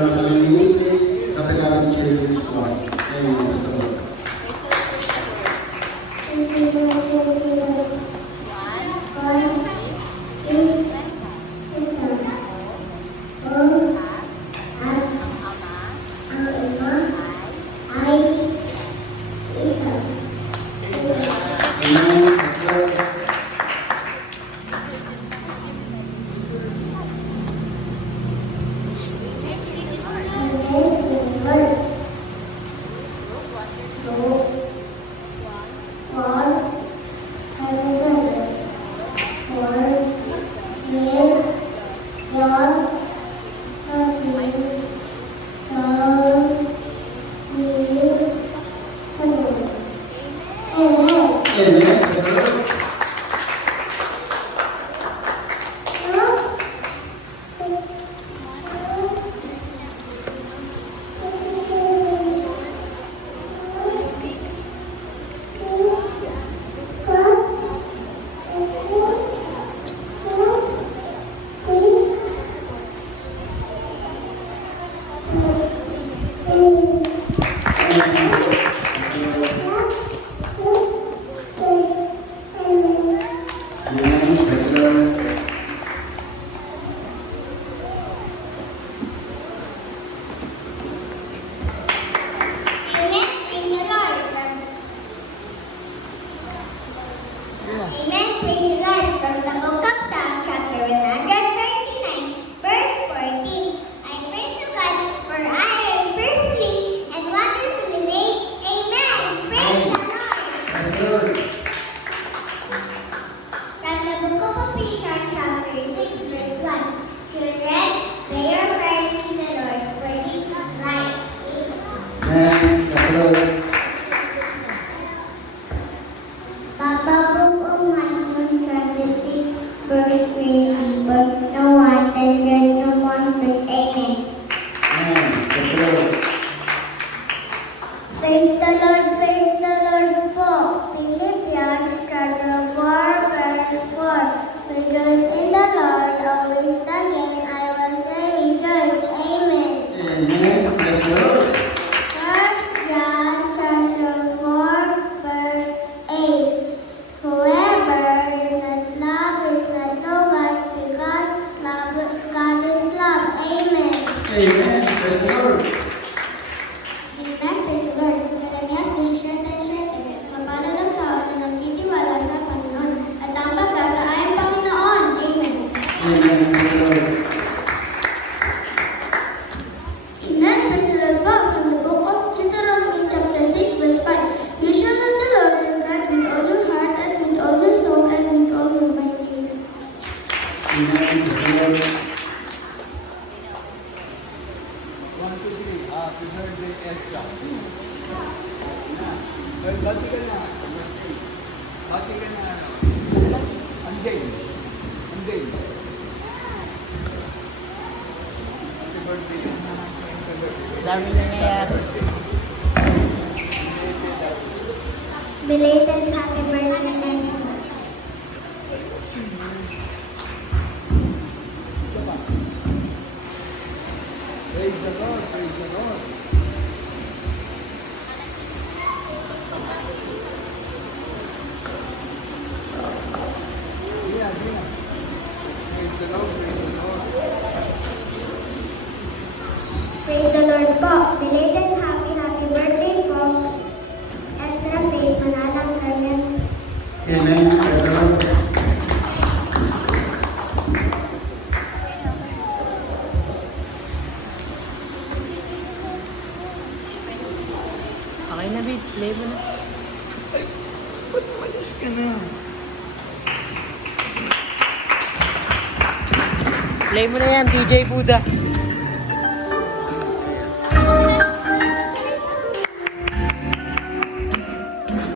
ng sarili ministry, Katagalog Children's Choir. Amen. Pastor Bob. Amen. Amen. Amen. Praise the Lord. From the book of Psalms, chapter 139, verse 14. I praise you, God, for I am fearfully and wonderfully made. Amen. Praise the Lord. From the book of Ephesians, chapter 6, verse 1. Children, play your prayers in the Lord, for this is life. Amen. Amen. Verse 20, but no one deserves no monsters. Amen. Praise the Lord po. Philippians chapter 4, verse 4. Rejoice in the Lord always. Again, I will say rejoice. Amen. Amen. Praise the Lord. First John chapter 4, verse 8. Whoever is not love is not know God, because God is love. Amen. Amen. Praise the Lord. Amen. Praise the Lord. Jeremias 17:7. Mapalad ang tao na nagtitiwala sa Panginoon at ang pag-asa ay ang Panginoon. Amen. Amen. Praise the Lord. Amen. Praise the Lord po. From the book of Deuteronomy chapter 6, verse 5. You shall love the Lord your God with all your heart and with all your soul and with all your mind. Amen. Amen. Praise the Lord. 1, 2, 3. Happy birthday, Ezra. Well, bati ka na. Bati ka na. Anday. Anday. Happy birthday. Dami nangyayari. Belated happy birthday, Ezra. Praise the Lord. Praise the Lord. Yeah, yeah. Praise the Lord. Praise the Lord. Praise the Lord po. Belated happy birthday po. Ezra Faith Manalang Sermon. Amen. Praise the Lord. Okay na, Bid. Play mo na. Ba't malis ka na? Play mo na yan, DJ Buddha.